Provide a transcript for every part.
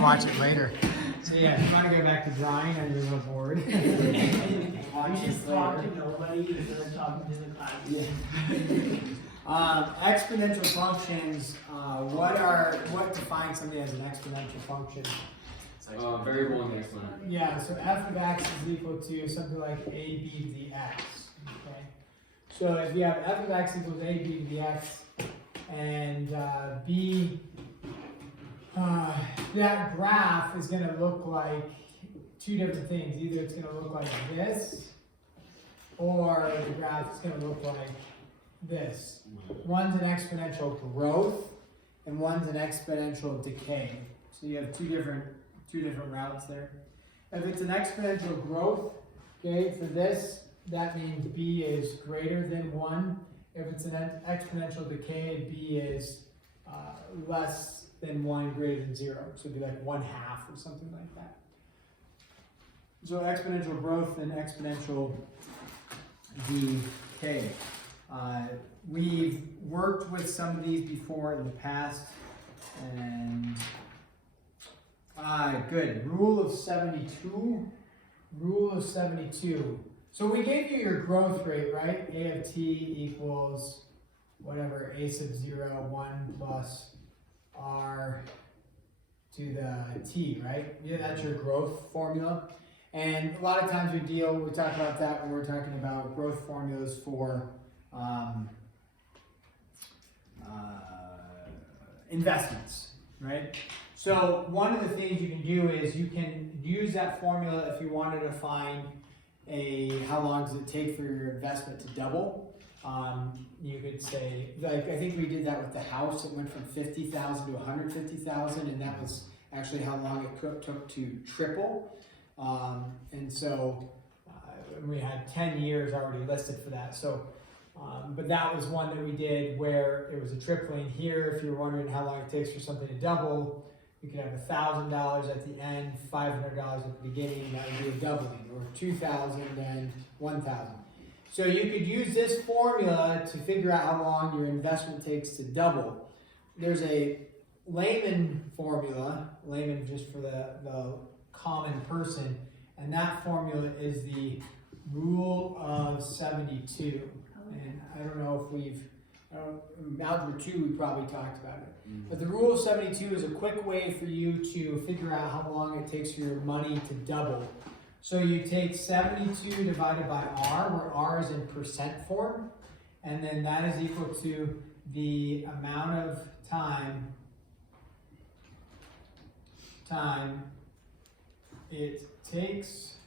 watch it later. So yeah, if you want to go back to drawing on your little board. We just talk to nobody instead of talking to the class. Exponential functions. What defines something as an exponential function? Variable and exponent. Yeah, so f of x is equal to something like a b to the x. Okay. So if you have f of x equals a b to the x, and b, that graph is going to look like two different things. Either it's going to look like this, or the graph is going to look like this. One's an exponential growth, and one's an exponential decay. So you have two different routes there. If it's an exponential growth, okay, for this, that means b is greater than 1. If it's an exponential decay, b is less than 1, greater than 0. So it'd be like 1/2 or something like that. So exponential growth and exponential decay. We've worked with some of these before in the past, and good. Rule of 72. Rule of 72. So we gave you your growth rate, right? A of t equals whatever, a sub 0, 1 plus r to the t, right? Yeah, that's your growth formula. And a lot of times we talk about that when we're talking about growth formulas for investments, right? So one of the things you can do is you can use that formula if you wanted to find how long does it take for your investment to double. You could say, like I think we did that with the house. It went from 50,000 to 150,000, and that was actually how long it took to triple. And so we had 10 years already listed for that. So, but that was one that we did where it was a tripling. Here, if you're wondering how long it takes for something to double, you could have $1,000 at the end, $500 at the beginning, and that would be a doubling, or 2,000 and 1,000. So you could use this formula to figure out how long your investment takes to double. There's a layman formula, layman just for the common person, and that formula is the rule of 72. And I don't know if algebra 2 we probably talked about it. But the rule of 72 is a quick way for you to figure out how long it takes for your money to double. So you take 72 divided by r, where r is in percent form, and then that is equal to the amount of time it takes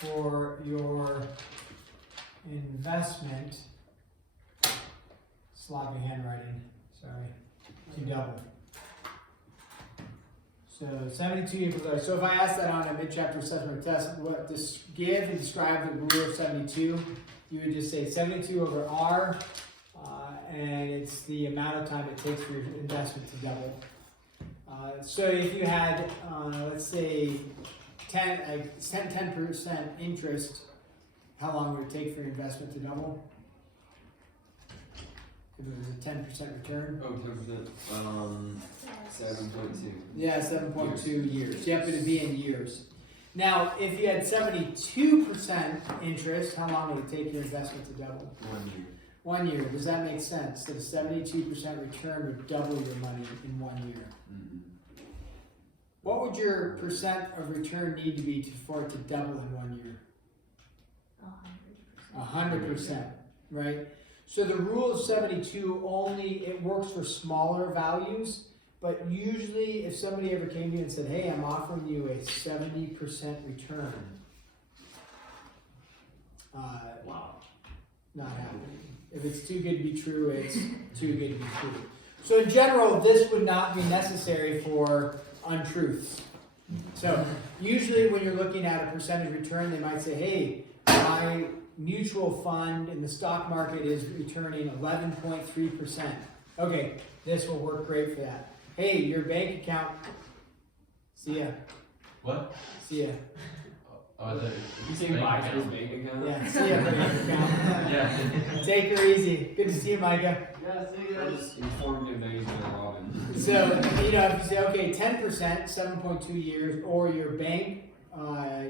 for your investment, sloppy handwriting, sorry, to double. So 72 equals, so if I asked that on a mid-chapter assessment test, what give and describe the rule of 72, you would just say 72 over r, and it's the amount of time it takes for your investment to double. So if you had, let's say, 10% interest, how long would it take for your investment to double? If it was a 10% return? Oh, 10%. 7.2. Yeah, 7.2 years. Yep, it'd be in years. Now, if you had 72% interest, how long would it take your investment to double? 1 year. 1 year. Does that make sense? That a 72% return would double your money in 1 year. Mm-hmm. What would your percent of return need to be for it to double in 1 year? 100%, right? So the rule of 72 it works for smaller values, but usually if somebody ever came to you and said, hey, I'm offering you a 70% return, Wow. not happening. If it's too good to be true, it's too good to be true. So in general, this would not be necessary for untruths. So usually when you're looking at a percentage return, they might say, hey, my mutual fund in the stock market is returning 11.3%. Okay, this will work great for that. Hey, your bank account, see ya. What? See ya. Oh, is it? You saying buy his bank account? Yeah, see ya, buddy. Yeah. Take her easy. Good to see you, Micah. Yeah, see you I'm guys. just informed that he's gonna rob him. So, you know, if you say, okay, 10%, 7.2 years, or your bank,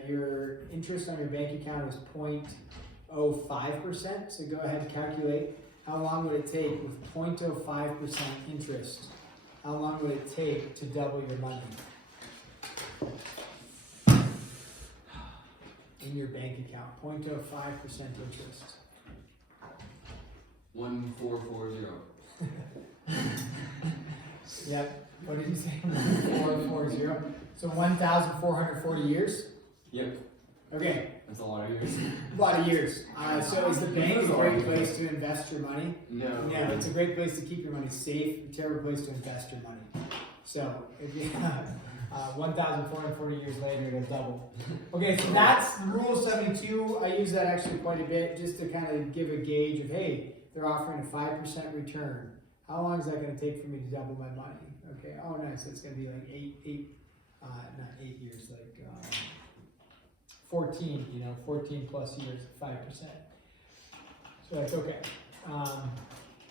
your interest on your bank account is 0.05%. So go ahead and calculate how long would it take with 0.05% interest. How long would it take to double your money in your bank account? 0.05% interest. 1440. Yep. What did you say? 440. So 1,440 years. Yep, Okay, that's a lot of years. a lot of years. So is the bank a great place to invest your money? No. Yeah, it's a great place to keep your money safe. A terrible place to invest your money. So if you 1,440 years later, it'll double. Okay, so that's Rule 72. I use that actually quite a bit just to kind of give a gauge of, hey, they're offering a 5% return. How long is that going to take for me to double my money? Okay, oh nice, it's going to be like not 8 years, like 14, 14 plus years, 5%. So that's okay.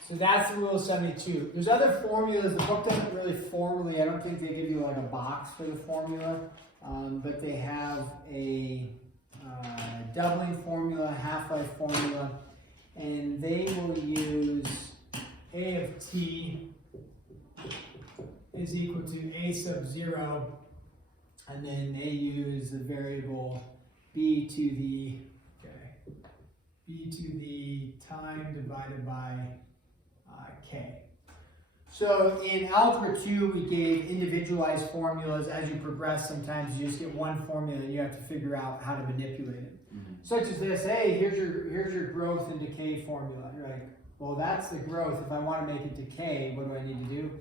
So that's the Rule of 72. There's other formulas. The book doesn't really formally, I don't think they give you like a box for the formula, but they have a doubling formula, half-life formula, and they will use A of t is equal to A sub 0, and then they use the variable b to the time divided by k. So in Algebra 2, we gave individualized formulas. As you progress, sometimes you just get one formula and you have to figure out how to manipulate it. Such as this, hey, here's your growth and decay formula. You're like, well, that's the growth. If I want to make it decay, what do I need to do?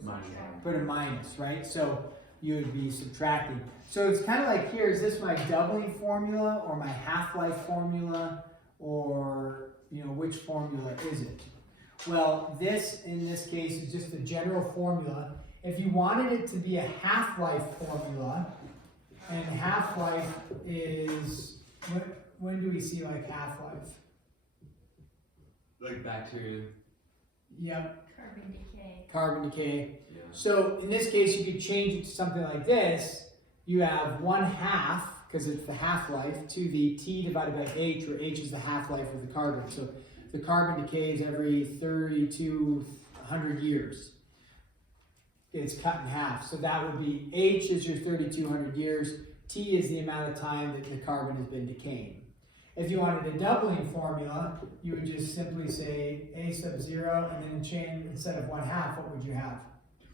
Put a minus, right? So you would be subtracting. So it's kind of like here, is this my doubling formula or my half-life formula, or which formula is it? Well, this in this case is just the general formula. If you wanted it to be a half-life formula, and half-life is, when do we see like half-life? Like bacteria. Yep. Carbon decay. Carbon decay. Yeah. So in this case, you could change it to something like this. You have 1/2, because it's the half-life, to the T divided by H, where H is the half-life of the carbon. So the carbon decays every 3,200 years. It's cut in half. So that would be H is your 3,200 years. T is the amount of time that the carbon has been decaying. If you wanted a doubling formula, you would just simply say A sub 0, and then change, instead of 1/2, what would you have?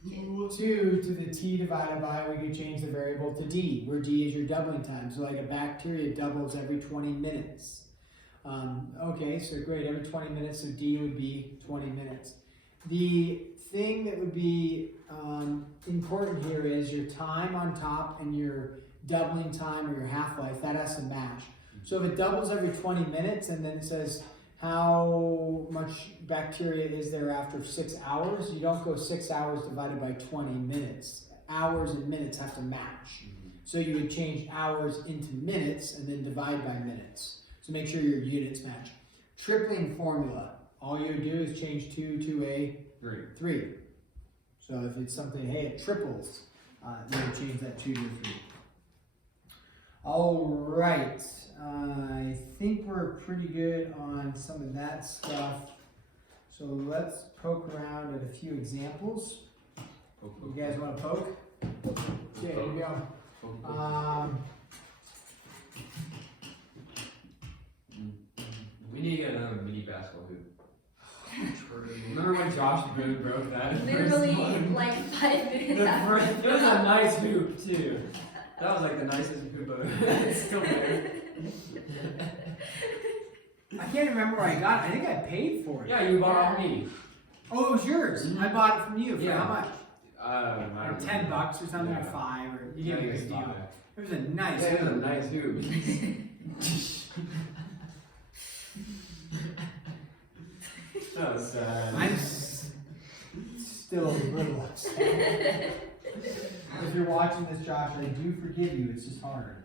2 to the T divided by, we could change the variable to D, where D is your doubling time. So like a bacteria doubles every 20 minutes. Okay, so great, every 20 minutes, so D would be 20 minutes. The thing that would be important here is your time on top and your doubling time or your half-life, that has to match. So if it doubles every 20 minutes and then it says how much bacteria is there after 6 hours, you don't go 6 hours divided by 20 minutes. Hours and minutes have to match. So you would change hours into minutes and then divide by minutes. So make sure your units match. Tripling formula, all you would do is change 2 to a 3. So if it's something, hey, it triples, you would change that 2 to a 3. All right, I think we're pretty good on some of that stuff. So let's poke around at a few examples. You guys want to poke? Yeah, here we go. We need to get another mini basketball hoop. Remember when Josh broke that? Literally like 5 minutes after. It was a nice hoop too. That was like the nicest hoop I've still there. I can't remember where I got it. I think I paid for it. Yeah, you bought it off me. Oh, it was yours. I bought it from you. For Yeah. how much? I Or don't $10 know. or something, or Yeah. 5, or you gave me a good deal. It was a nice. Yeah, it was a nice hoop. That was sad. I'm still a little upset. If you're watching this, Josh, I do forgive you. It's just hard.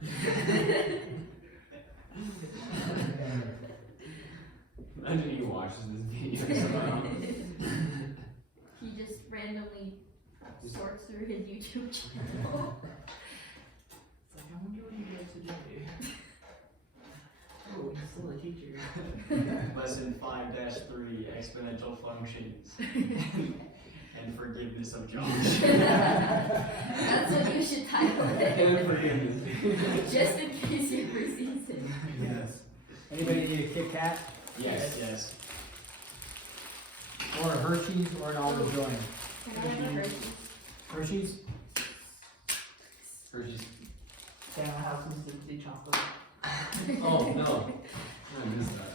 Imagine he watches this video somehow. He just randomly sorts through his YouTube channel. It's like, I wonder what he does today. Oh, he's still a teacher. Lesson 5-3 exponential functions and forgiveness of Josh. That's what you should title it. And forgiveness. Just in case you ever sees it. Yes. Anybody need a Kit Kat? Yes. Yes. Or a Hershey's or an almond joy? Can I have a Hershey's? Hershey's? Hershey's. Can I have some simply chocolate? Oh, no. I missed that.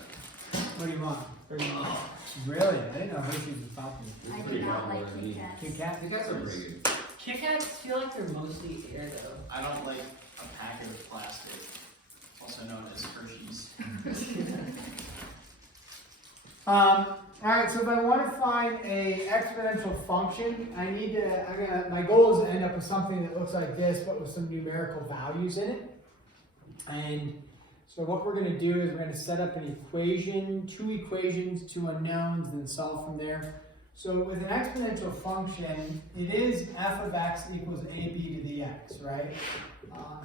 What do you want? Oh, Really? I didn't know Hershey's was popular. I it's do pretty not popular. like Kit Kats. Kit Kat? The guys are pretty good. Kit Kats feel like they're mostly air though. I don't like a packet of plastic, also known as Hershey's. Alright, so if I want to find a exponential function, my goal is to end up with something that looks like this, but with some numerical values in it. And so what we're going to do is we're going to set up an equation, two equations, two unknowns, then solve from there. So with an exponential function, it is f of x equals ab to the x, right?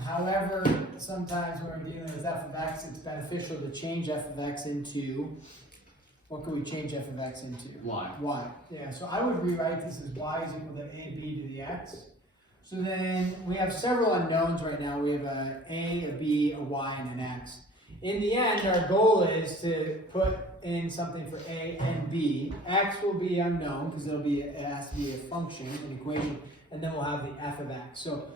However, sometimes when we're dealing with f of x, it's beneficial to change f of x into, what can we change f of x into? Y. Y. Yeah, so I would rewrite this as y is equal to ab to the x. So then we have several unknowns right now. We have a b, a y, and an x. In the end, our goal is to put in something for a and b. X will be unknown because it has to be a function, an equation, and then we'll have the f of x. So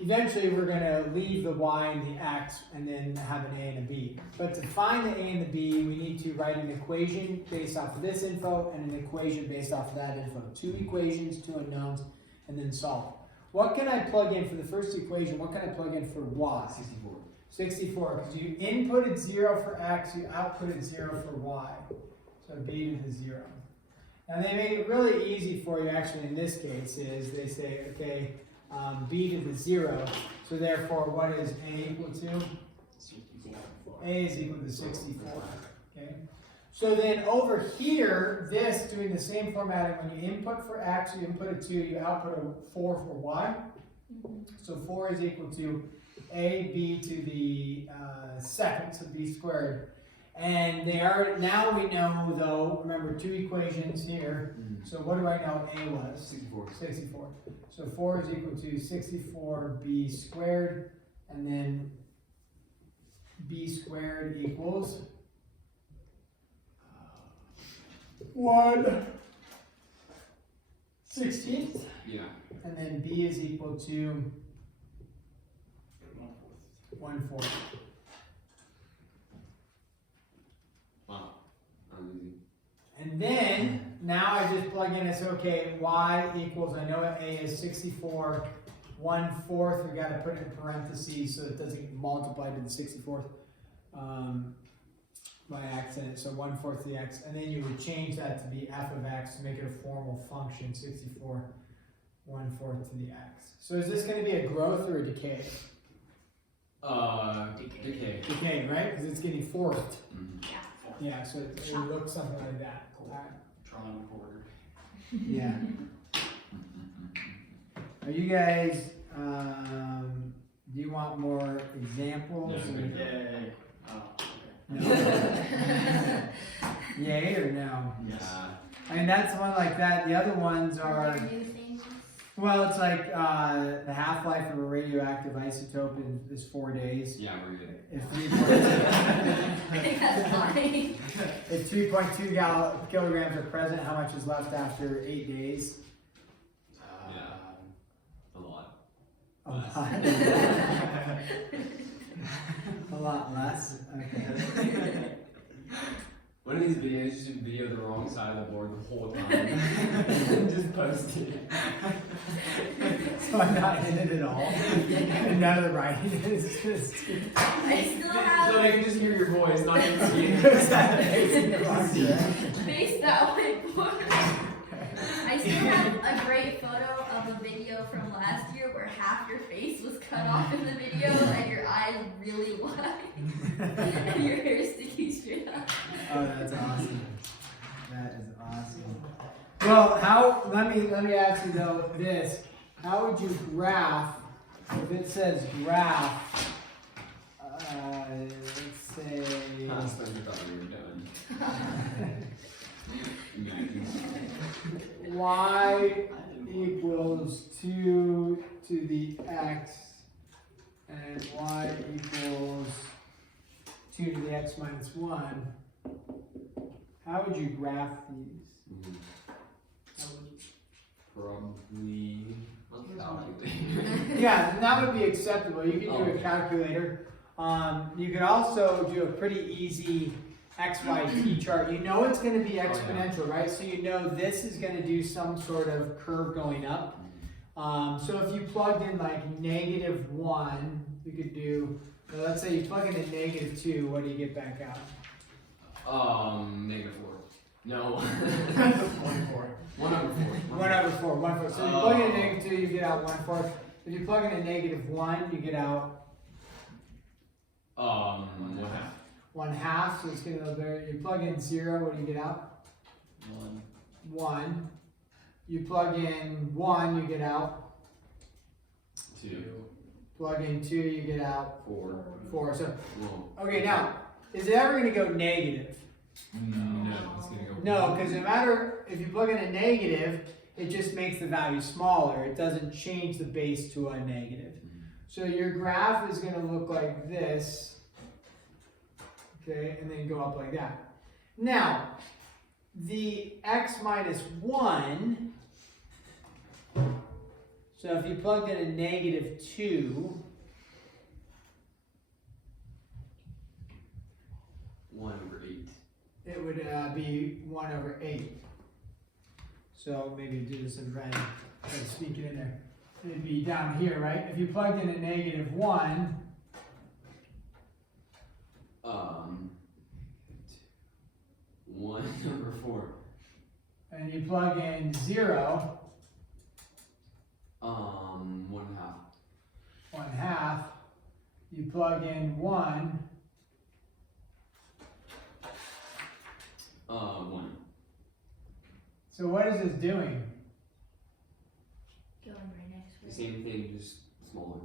eventually we're going to leave the y and the x and then have an a and a b. But to find the a and the b, we need to write an equation based off of this info and an equation based off of that info. Two equations, two unknowns, and then solve. What can I plug in for the first equation? What can I plug in for y? 64. 64, because you inputted 0 for x, you outputted 0 for y. So b to the 0. Now they make it really easy for you actually in this case is they say, okay, b to the 0, so therefore what is a equal to? A is equal to 64, okay? So then over here, this, doing the same formatting, when you input for x, you input a 2, you output a 4 for y. So 4 is equal to ab to the second, so b squared. And they are, now we know though, remember two equations here. So what do I know a was? 64. 64. So 4 is equal to 64b squared, and then b squared equals 1/16. Yeah. And then b is equal to 1/4. Wow. That was easy. And then, now I just plug in, I say, okay, y equals, I know a is 64, 1/4, we gotta put it in parentheses so it doesn't get multiplied to the 64th by accident, so 1/4 the x, and then you would change that to be f of x to make it a formal function, 64, 1/4 to the x. So is this gonna be a growth or a decay? Decay. Decay, right? Because it's getting forced. Mm-hmm. Yeah, so it looks something like that. Alright. Drawing quarter. Yeah. Are you guys, do you want more examples? Yeah, or- good. Yay. Oh, No. Yay or no? Yes. I mean, that's one like that. The other ones Are are, there new things? well, it's like the half-life of a radioactive isotope is 4 days. Yeah, we're good. If 3.2 That's funny. if 3.2 kilograms are present, how much is left after 8 days? A lot. A lot. A lot less. Okay. One of these videos, just video the wrong side of the board the whole time. Just post it. So I'm not in it at all. And none of the writing is just. I still have So I can just hear your voice, not even see you. Facing the wrong direction. face that whiteboard. I still have a great photo of a video from last last year where half your face was cut off in the video and your eyes really wide and your hair sticking straight up. Oh, that's awesome. That is awesome. Well, let me ask you though this. How would you graph, if it says graph, let's say, I thought we were done. y equals 2 to the x and y equals 2 to the x minus 1, how would you graph these? Probably a calculator. Yeah, that would be acceptable. You can do a calculator. You could also do a pretty easy XYT chart. You know it's going to be exponential, right? So you know this is going to do some sort of curve going up. So if you plugged in like -1, you could do, well, let's say you plug in a -2, what do you get back out? -4. No. 1/4. 1/4. 1/4. 1/4. So you plug in a -2, you get out 1/4. If you plug in a -1, you get out 1/2. 1/2. So it's going to be, you plug in 0, what do you get out? 1. 1. You plug in 1, you get out 2. Plug in 2, you get out 4. 4. So, Whoa. okay, now, is it ever going to go negative? No, it's gonna go. No, because no matter if you plug in a negative, it just makes the value smaller. It doesn't change the base to a negative. So your graph is going to look like this, okay, and then go up like that. Now, the x minus 1, so if you plugged in a -2, 1/8. it would be 1/8. So maybe do this in red, sneak it in there. It'd be down here, right? If you plugged in a -1, 1/4. and you plug in 0, 1/2. 1/2, you plug in 1, 1. so what is this doing? Going right next to The it. same thing, just smaller.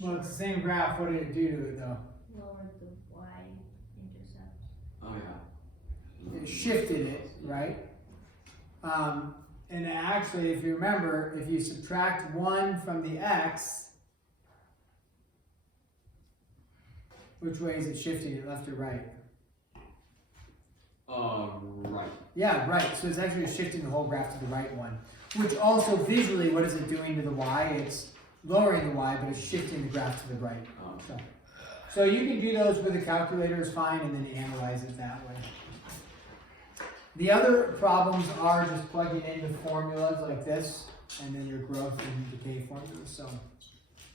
Well, it's the same graph. What did it do to it though? Lower the y-intercept. Oh yeah. It shifted it, right? And actually, if you remember, if you subtract 1 from the x, which way is it shifting it, left or right? Right. Yeah, right. So it's actually shifting the whole graph to the right one. Which also visually, what is it doing to the y? It's lowering the y, but it's shifting the graph to the right. So you can do those with a calculator is fine, and then analyze it that way. The other problems are just plugging in the formulas like this, and then your growth and decay formulas. So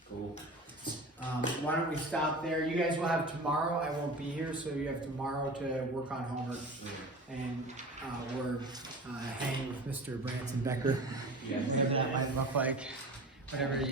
Cool. why don't we stop there? You guys will have tomorrow. I won't be here, so you have tomorrow to work on homework. And we're hanging with Mr. Branson Becker. Yeah. Whatever that might look like. Whatever.